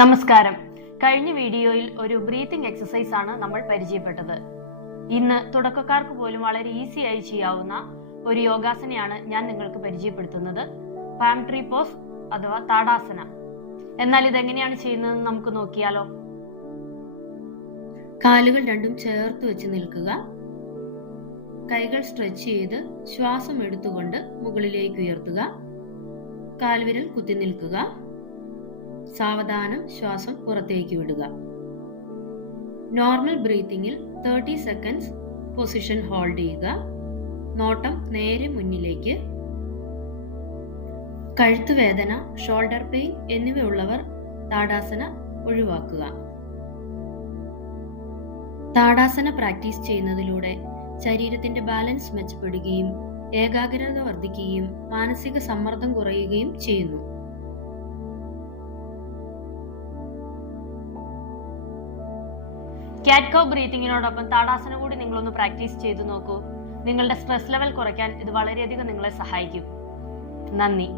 നമസ്കാരം. കഴിഞ്ഞ വീഡിയോയിൽ ഒരു ബ്രീത്തിങ് എക്സസൈസ് ആണ് നമ്മൾ പരിചയപ്പെട്ടത്. ഇന്ന് തുടക്കക്കാർക്ക് പോലും വളരെ ഈസി ആയി ചെയ്യാവുന്ന ഒരു യോഗാസനയാണ് ഞാൻ നിങ്ങൾക്ക് പരിചയപ്പെടുത്തുന്നത്. പാം ട്രീ പോസ് അഥവാ താടാസന. എന്നാൽ ഇതെങ്ങനെയാണ് ചെയ്യുന്നതെന്ന് നമുക്ക് നോക്കിയാലോ? കാലുകൾ രണ്ടും ചേർത്ത് വെച്ച് നിൽക്കുക. കൈകൾ സ്ട്രെച്ച് ചെയ്ത് ശ്വാസം എടുത്തുകൊണ്ട് മുകളിലേക്ക് ഉയർത്തുക. കാൽവിരൽ കുത്തി നിൽക്കുക. സാവധാനം ശ്വാസം പുറത്തേക്ക് വിടുക. നോർമൽ ബ്രീത്തിങ്ങിൽ തേർട്ടി സെക്കൻഡ്സ് പൊസിഷൻ ഹോൾഡ് ചെയ്യുക. നോട്ടം നേരെ മുന്നിലേക്ക്. കഴുത്തു വേദന ഷോൾഡർ പെയിൻ എന്നിവയുള്ളവർ താടാസന ഒഴിവാക്കുക. താടാസന പ്രാക്ടീസ് ചെയ്യുന്നതിലൂടെ ശരീരത്തിന്റെ ബാലൻസ് മെച്ചപ്പെടുകയും ഏകാഗ്രത വർദ്ധിക്കുകയും മാനസിക സമ്മർദ്ദം കുറയുകയും ചെയ്യുന്നു. ക്യാറ്റ് കോ ബ്രീത്തിങ്ങിനോടൊപ്പം താടാസന കൂടി നിങ്ങളൊന്ന് പ്രാക്ടീസ് ചെയ്തു നോക്കൂ. നിങ്ങളുടെ സ്ട്രെസ് ലെവൽ കുറയ്ക്കാൻ ഇത് വളരെയധികം നിങ്ങളെ സഹായിക്കും. നന്ദി.